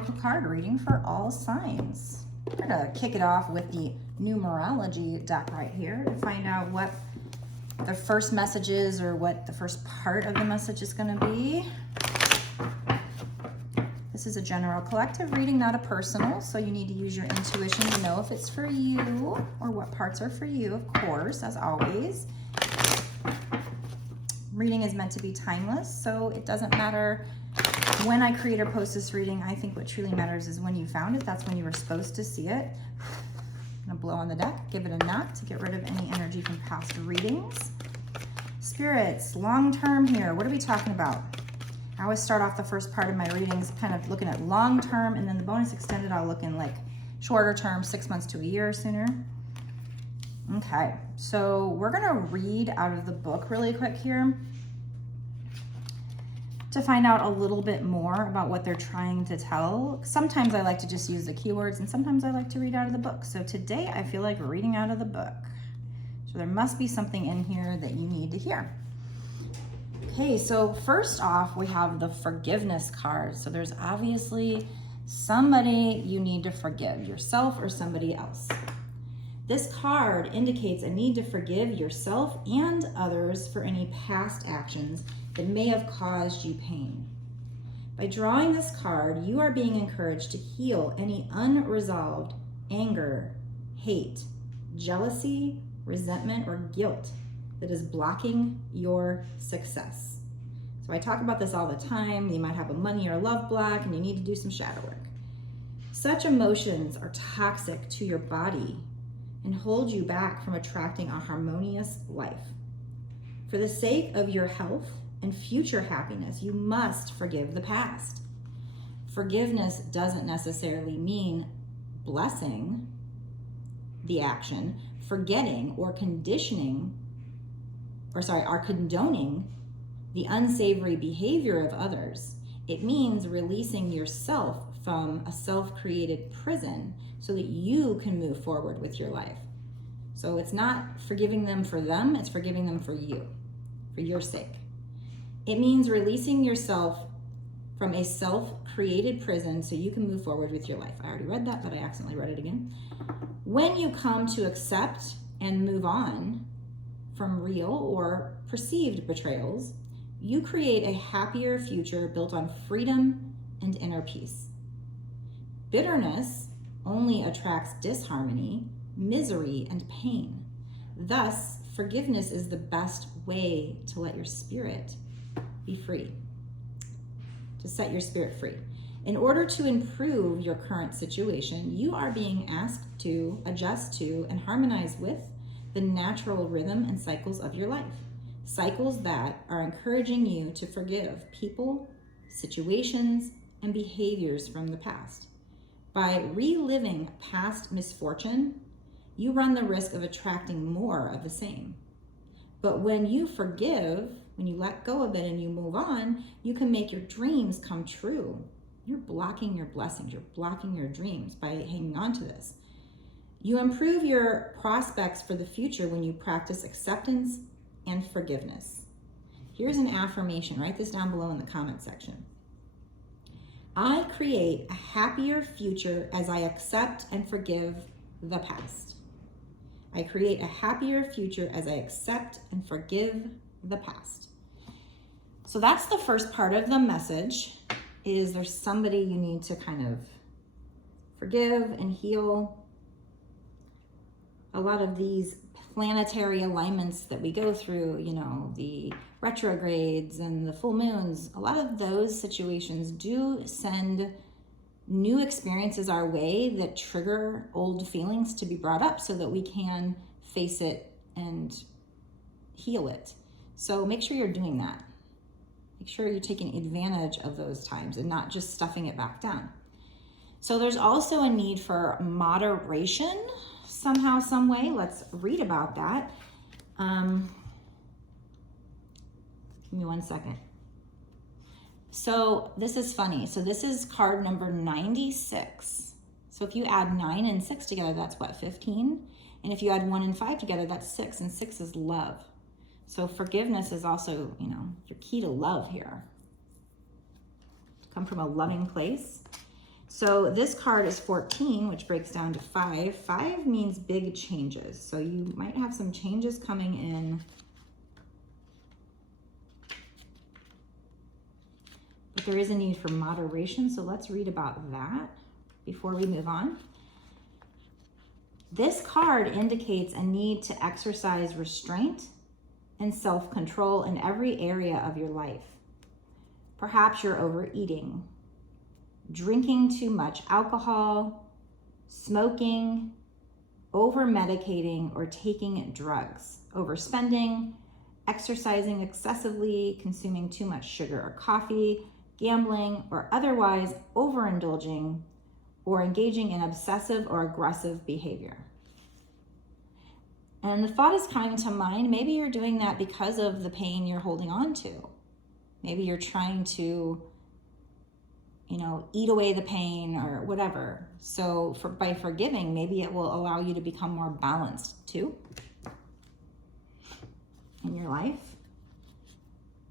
oracle card reading for all signs. We're going to kick it off with the numerology deck right here to find out what the first message is, or what the first part of the message is going to be. This is a general collective reading, not a personal, so you need to use your intuition to know if it's for you or what parts are for you, of course, as always. Reading is meant to be timeless, so it doesn't matter when I create or post this reading. I think what truly matters is when you found it. That's when you were supposed to see it. I'm gonna blow on the deck, give it a knock to get rid of any energy from past readings. Spirits, long term here, what are we talking about? I always start off the first part of my readings kind of looking at long term, and then the bonus extended, I'll look in like shorter term, 6 months to a year or sooner. Okay, so we're gonna read out of the book really quick here to find out a little bit more about what they're trying to tell. Sometimes I like to just use the keywords, and sometimes I like to read out of the book. So today I feel like reading out of the book. So there must be something in here that you need to hear. Okay, so first off, we have the forgiveness card. So there's obviously somebody you need to forgive, yourself or somebody else. This card indicates a need to forgive yourself and others for any past actions that may have caused you pain. By drawing this card, you are being encouraged to heal any unresolved anger, hate, jealousy, resentment, or guilt that is blocking your success. So I talk about this all the time. You might have a money or love block and you need to do some shadow work. Such emotions are toxic to your body and hold you back from attracting a harmonious life. For the sake of your health and future happiness, you must forgive the past. Forgiveness doesn't necessarily mean blessing the action, forgetting or condoning the unsavory behavior of others. It means releasing yourself from a self-created prison so that you can move forward with your life. So it's not forgiving them for them, it's forgiving them for you, for your sake. It means releasing yourself from a self-created prison so you can move forward with your life. I already read that, but I accidentally read it again. When you come to accept and move on from real or perceived betrayals, you create a happier future built on freedom and inner peace. Bitterness only attracts disharmony, misery, and pain. Thus, forgiveness is the best way to let your spirit be free, to set your spirit free. In order to improve your current situation, you are being asked to adjust to and harmonize with the natural rhythm and cycles of your life. Cycles that are encouraging you to forgive people, situations, and behaviors from the past. By reliving past misfortune, you run the risk of attracting more of the same. But when you forgive, when you let go of it and you move on, you can make your dreams come true. You're blocking your blessings, you're blocking your dreams by hanging on to this. You improve your prospects for the future when you practice acceptance and forgiveness. Here's an affirmation. Write this down below in the comment section. I create a happier future as I accept and forgive the past. I create a happier future as I accept and forgive the past. So that's the first part of the message, is there's somebody you need to kind of forgive and heal. A lot of these planetary alignments that we go through, you know, the retrogrades and the full moons, a lot of those situations do send new experiences our way that trigger old feelings to be brought up so that we can face it and heal it. So make sure you're doing that. Make sure you're taking advantage of those times and not just stuffing it back down. So there's also a need for moderation somehow, some way. Let's read about that. Give me 1 second. So this is funny. So this is card number 96. So if you add 9 and 6 together, that's what, 15? And if you add 1 and 5 together, that's 6, and 6 is love. So forgiveness is also, you know, your key to love here. Come from a loving place. So this card is 14, which breaks down to 5. 5 means big changes. So you might have some changes coming in. But there is a need for moderation. So let's read about that before we move on. This card indicates a need to exercise restraint and self-control in every area of your life. Perhaps you're overeating, drinking too much alcohol, smoking, over-medicating or taking drugs, overspending, exercising excessively, consuming too much sugar or coffee, gambling, or otherwise overindulging or engaging in obsessive or aggressive behavior. And the thought is coming to mind, maybe you're doing that because of the pain you're holding on to. Maybe you're trying to, eat away the pain or whatever. So by forgiving, maybe it will allow you to become more balanced too in your life.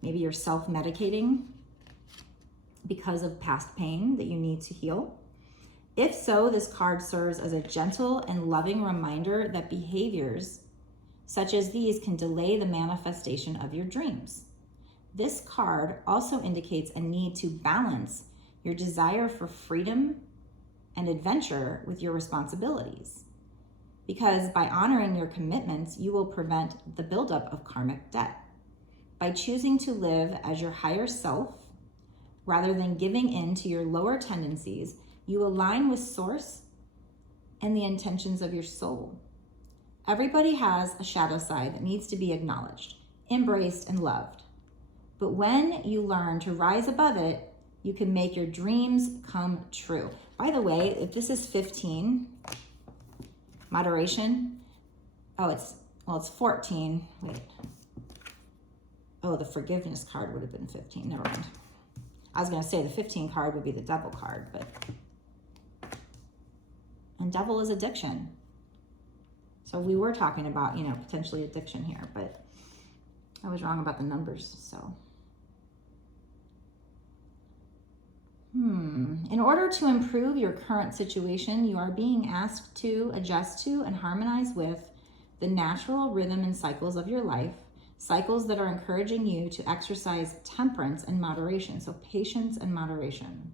Maybe you're self-medicating because of past pain that you need to heal. If so, this card serves as a gentle and loving reminder that behaviors such as these can delay the manifestation of your dreams. This card also indicates a need to balance your desire for freedom and adventure with your responsibilities. Because by honoring your commitments, you will prevent the buildup of karmic debt. By choosing to live as your higher self, rather than giving in to your lower tendencies, you align with Source and the intentions of your soul. Everybody has a shadow side that needs to be acknowledged, embraced, and loved. But when you learn to rise above it, you can make your dreams come true. By the way, if this is 15, moderation, it's 14. Wait. Oh, the forgiveness card would have been 15. Never mind. I was going to say the 15 card would be the devil card, but... And devil is addiction. So we were talking about, potentially addiction here, but I was wrong about the numbers, so... In order to improve your current situation, you are being asked to adjust to and harmonize with the natural rhythm and cycles of your life, cycles that are encouraging you to exercise temperance and moderation, so patience and moderation.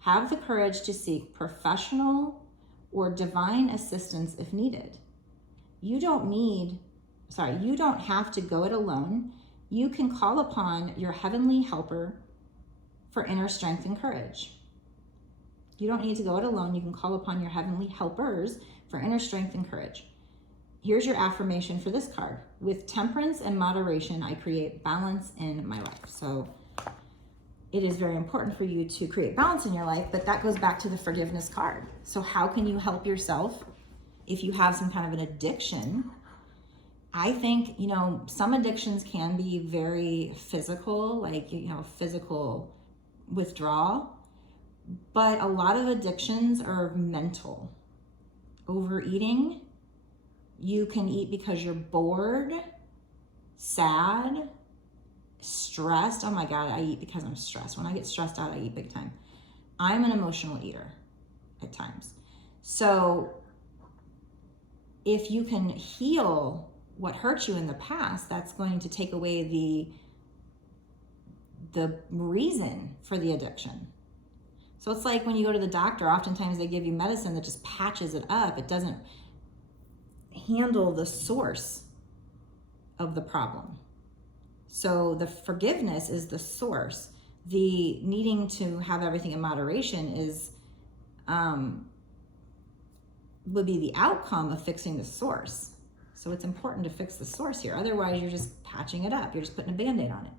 Have the courage to seek professional or divine assistance if needed. You don't have to go it alone. You can call upon your heavenly helper for inner strength and courage. You don't need to go it alone. You can call upon your heavenly helpers for inner strength and courage. Here's your affirmation for this card. With temperance and moderation, I create balance in my life. So it is very important for you to create balance in your life, but that goes back to the forgiveness card. So how can you help yourself if you have some kind of an addiction? I think, some addictions can be very physical, like, physical withdrawal, but a lot of addictions are mental. Overeating, you can eat because you're bored, sad, stressed. Oh my God, I eat because I'm stressed. When I get stressed out, I eat big time. I'm an emotional eater at times. So if you can heal what hurt you in the past, that's going to take away the reason for the addiction. So it's like when you go to the doctor, oftentimes they give you medicine that just patches it up. It doesn't handle the source of the problem. So the forgiveness is the source. The needing to have everything in moderation is would be the outcome of fixing the source. So it's important to fix the source here. Otherwise, you're just patching it up. You're just putting a Band-Aid on it.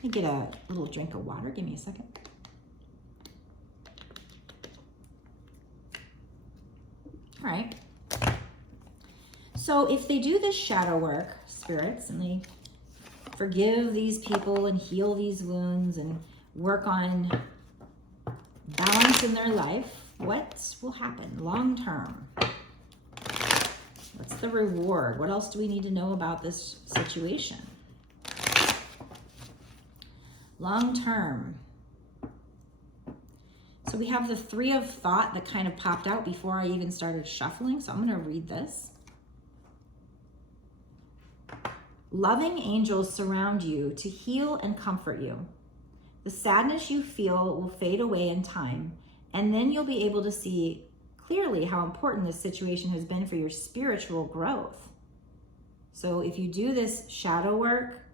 Let me get a little drink of water. Give me a second. All right. So if they do this shadow work, spirits, and they forgive these people and heal these wounds and work on balance in their life, what will happen long term? What's the reward? What else do we need to know about this situation? Long term. So we have the Three of Thought that kind of popped out before I even started shuffling. So I'm going to read this. Loving angels surround you to heal and comfort you. The sadness you feel will fade away in time, and then you'll be able to see clearly how important this situation has been for your spiritual growth. So if you do this shadow work,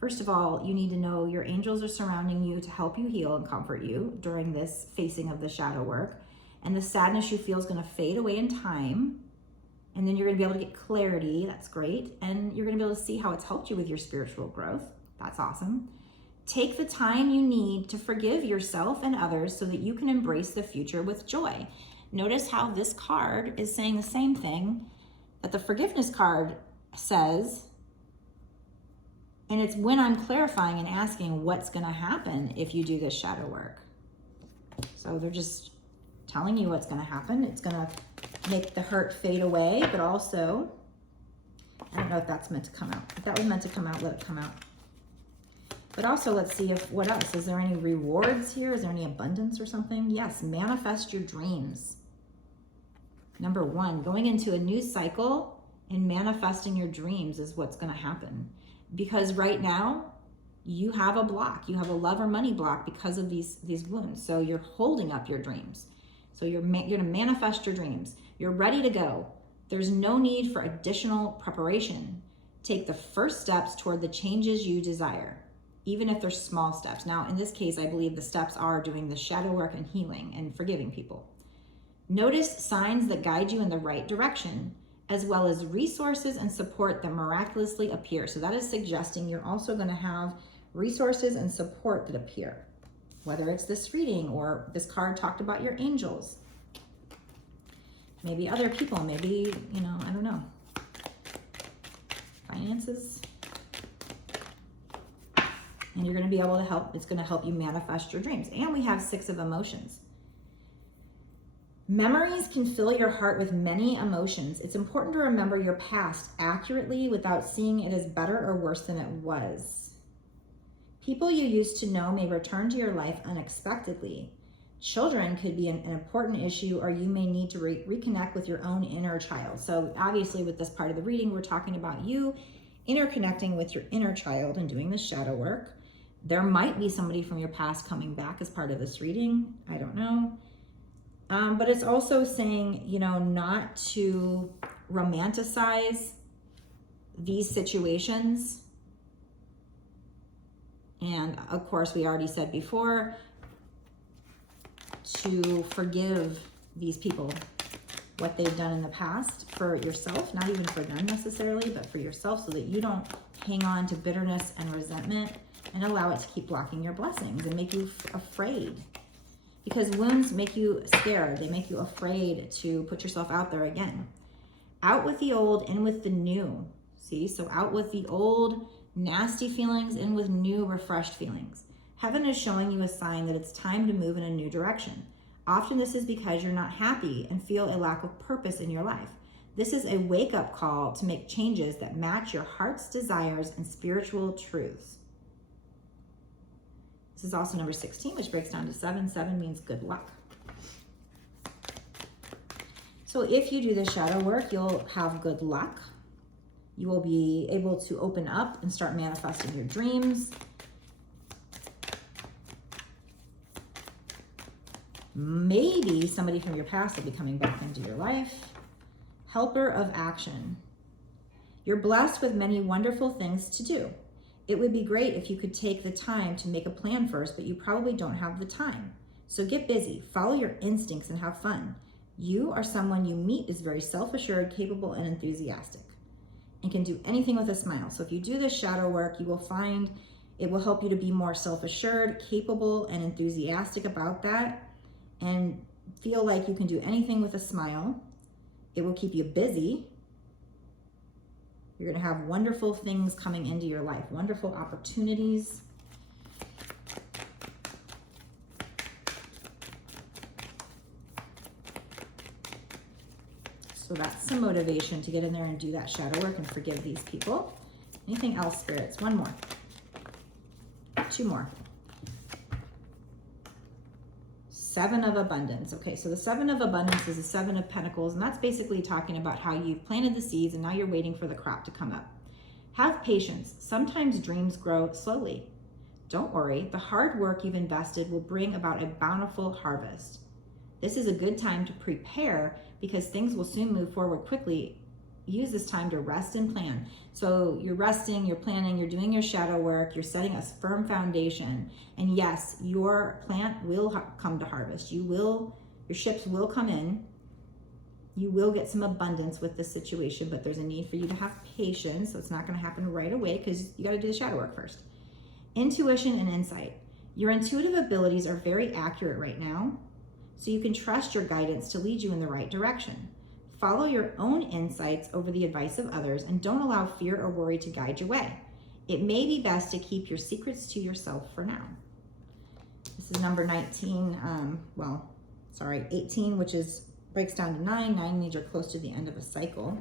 first of all, you need to know your angels are surrounding you to help you heal and comfort you during this facing of the shadow work. And the sadness you feel is going to fade away in time. And then you're going to be able to get clarity. That's great. And you're going to be able to see how it's helped you with your spiritual growth. That's awesome. Take the time you need to forgive yourself and others so that you can embrace the future with joy. Notice how this card is saying the same thing that the forgiveness card says. And it's when I'm clarifying and asking what's going to happen if you do this shadow work. So they're just telling you what's going to happen. It's going to make the hurt fade away, but also, I don't know if that's meant to come out. If that was meant to come out, let it come out. But also, let's see if, what else? Is there any rewards here? Is there any abundance or something? Yes, manifest your dreams. Number one, going into a new cycle and manifesting your dreams is what's going to happen. Because right now, you have a block. You have a love or money block because of these wounds. So you're holding up your dreams. So you're going to manifest your dreams. You're ready to go. There's no need for additional preparation. Take the first steps toward the changes you desire, even if they're small steps. Now, in this case, I believe the steps are doing the shadow work and healing and forgiving people. Notice signs that guide you in the right direction, as well as resources and support that miraculously appear. So that is suggesting you're also going to have resources and support that appear, whether it's this reading or this card talked about your angels. Maybe other people, maybe, I don't know. Finances. And you're going to be able to help, it's going to help you manifest your dreams. And we have 6 of emotions. Memories can fill your heart with many emotions. It's important to remember your past accurately without seeing it as better or worse than it was. People you used to know may return to your life unexpectedly. Children could be an important issue, or you may need to reconnect with your own inner child. So obviously with this part of the reading, we're talking about you interconnecting with your inner child and doing the shadow work. There might be somebody from your past coming back as part of this reading. I don't know. But it's also saying, not to romanticize these situations. And of course, we already said before, to forgive these people, what they've done in the past for yourself, not even for them necessarily, but for yourself, so that you don't hang on to bitterness and resentment and allow it to keep blocking your blessings and make you afraid. Because wounds make you scared. They make you afraid to put yourself out there again. Out with the old, in with the new. See, so out with the old nasty feelings, in with new refreshed feelings. Heaven is showing you a sign that it's time to move in a new direction. Often this is because you're not happy and feel a lack of purpose in your life. This is a wake-up call to make changes that match your heart's desires and spiritual truths. This is also number 16, which breaks down to 7. 7 means good luck. So if you do the shadow work, you'll have good luck. You will be able to open up and start manifesting your dreams. Maybe somebody from your past will be coming back into your life. Helper of action. You're blessed with many wonderful things to do. It would be great if you could take the time to make a plan first, but you probably don't have the time. So get busy, follow your instincts, and have fun. You or someone you meet is very self-assured, capable, and enthusiastic, and can do anything with a smile. So if you do this shadow work, you will find it will help you to be more self-assured, capable, and enthusiastic about that, and feel like you can do anything with a smile. It will keep you busy. You're going to have wonderful things coming into your life, wonderful opportunities. So that's some motivation to get in there and do that shadow work and forgive these people. Anything else, spirits? One more. 2 more. Seven of Abundance. Okay, so the Seven of Abundance is the Seven of Pentacles, and that's basically talking about how you've planted the seeds and now you're waiting for the crop to come up. Have patience. Sometimes dreams grow slowly. Don't worry, the hard work you've invested will bring about a bountiful harvest. This is a good time to prepare because things will soon move forward quickly. Use this time to rest and plan. So you're resting, you're planning, you're doing your shadow work, you're setting a firm foundation. And yes, your plant will come to harvest. Your ships will come in. You will get some abundance with this situation, but there's a need for you to have patience. So it's not going to happen right away because you got to do the shadow work first. Intuition and insight. Your intuitive abilities are very accurate right now, so you can trust your guidance to lead you in the right direction. Follow your own insights over the advice of others and don't allow fear or worry to guide your way. It may be best to keep your secrets to yourself for now. This is number 19, 18, which breaks down to 9. 9 means you're close to the end of a cycle.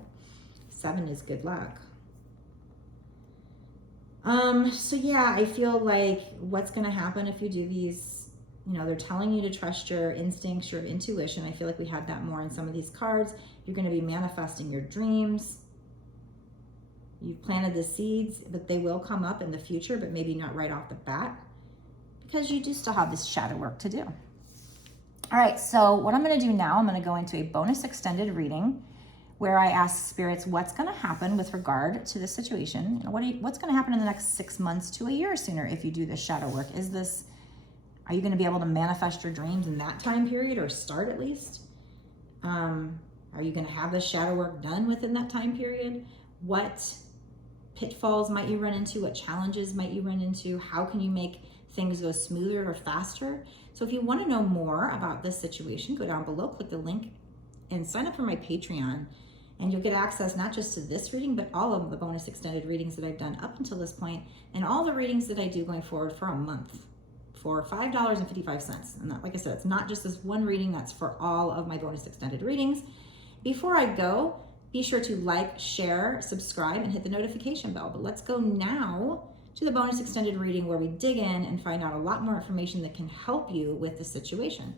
7 is good luck. So yeah, I feel like what's going to happen if you do these, they're telling you to trust your instincts, your intuition. I feel like we had that more in some of these cards. You're going to be manifesting your dreams. You've planted the seeds, but they will come up in the future, but maybe not right off the bat because you do still have this shadow work to do. All right, so what I'm going to do now, I'm going to go into a bonus extended reading where I ask spirits what's going to happen with regard to this situation. What's going to happen in the next 6 months to a year sooner if you do this shadow work? Are you going to be able to manifest your dreams in that time period or start at least? Are you going to have this shadow work done within that time period? What pitfalls might you run into? What challenges might you run into? How can you make things go smoother or faster? So if you want to know more about this situation, go down below, click the link, and sign up for my Patreon. And you'll get access not just to this reading, but all of the bonus extended readings that I've done up until this point, and all the readings that I do going forward for a month for $5.55. And that, like I said, it's not just this one reading, that's for all of my bonus extended readings. Before I go, be sure to like, share, subscribe, and hit the notification bell. But let's go now to the bonus extended reading where we dig in and find out a lot more information that can help you with the situation.